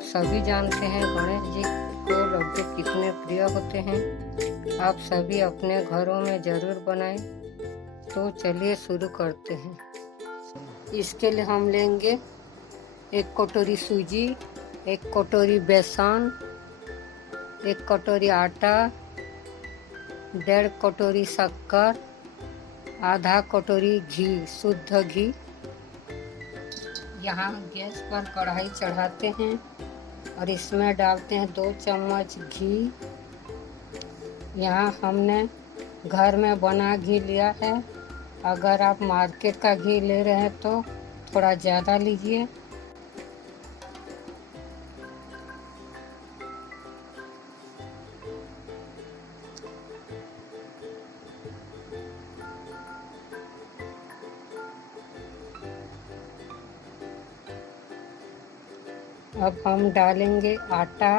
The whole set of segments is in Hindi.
आप सभी जानते हैं गणेश जी को लड्डू कितने प्रिय होते हैं। आप सभी अपने घरों में ज़रूर बनाएं। तो चलिए शुरू करते हैं। इसके लिए हम लेंगे 1 कटोरी सूजी, 1 कटोरी बेसन, 1 कटोरी आटा, 1.5 कटोरी शक्कर, आधा कटोरी घी, शुद्ध घी। यहाँ गैस पर कढ़ाई चढ़ाते हैं और इसमें डालते हैं 2 चम्मच घी। यहाँ हमने घर में बना घी लिया है। अगर आप मार्केट का घी ले रहे हैं तो थोड़ा ज़्यादा लीजिए। अब हम डालेंगे आटा,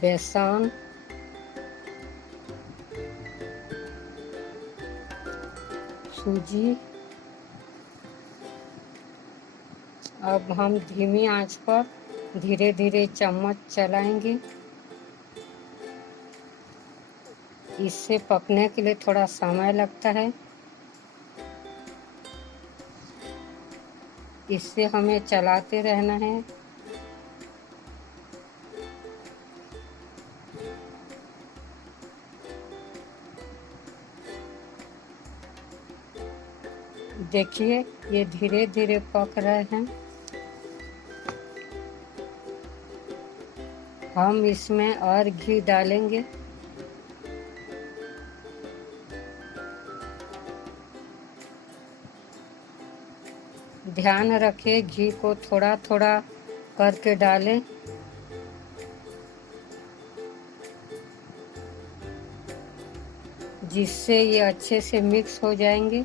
बेसन, सूजी। अब हम धीमी आंच पर धीरे धीरे चम्मच चलाएंगे। इससे पकने के लिए थोड़ा समय लगता है। इससे हमें चलाते रहना है। देखिए ये धीरे धीरे पक रहे हैं। हम इसमें और घी डालेंगे। ध्यान रखें घी को थोड़ा थोड़ा करके डालें। जिससे ये अच्छे से मिक्स हो जाएंगे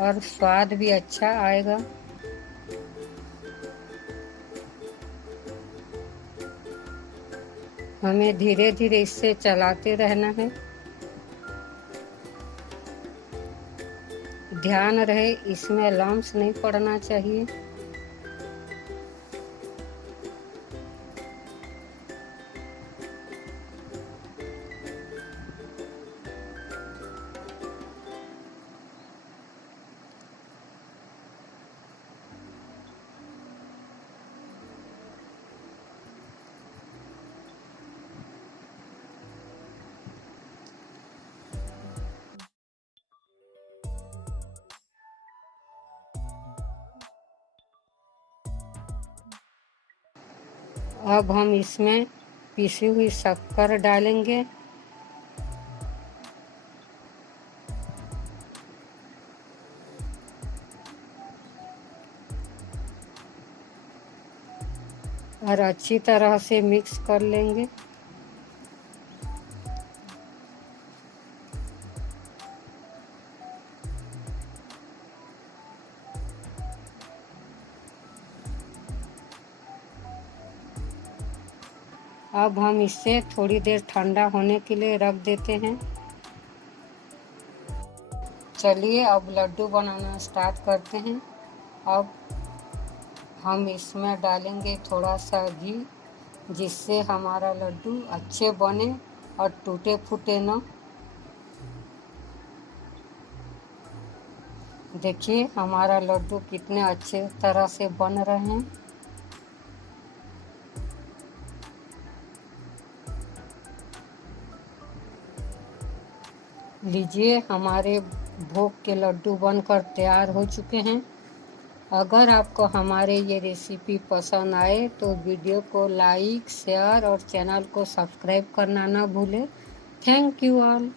और स्वाद भी अच्छा आएगा। हमें धीरे धीरे इससे चलाते रहना है। ध्यान रहे इसमें लम्स नहीं पड़ना चाहिए। अब हम इसमें पीसी हुई शक्कर डालेंगे। और अच्छी तरह से मिक्स कर लेंगे। अब हम इसे थोड़ी देर ठंडा होने के लिए रख देते हैं। चलिए अब लड्डू बनाना स्टार्ट करते हैं। अब हम इसमें डालेंगे थोड़ा सा घी, जिससे हमारा लड्डू अच्छे बने और टूटे फूटे ना। देखिए हमारा लड्डू कितने अच्छे तरह से बन रहे हैं। लीजिए हमारे भोग के लड्डू बनकर तैयार हो चुके हैं। अगर आपको हमारे ये रेसिपी पसंद आए तो वीडियो को लाइक, शेयर और चैनल को सब्सक्राइब करना ना भूलें। Thank you all.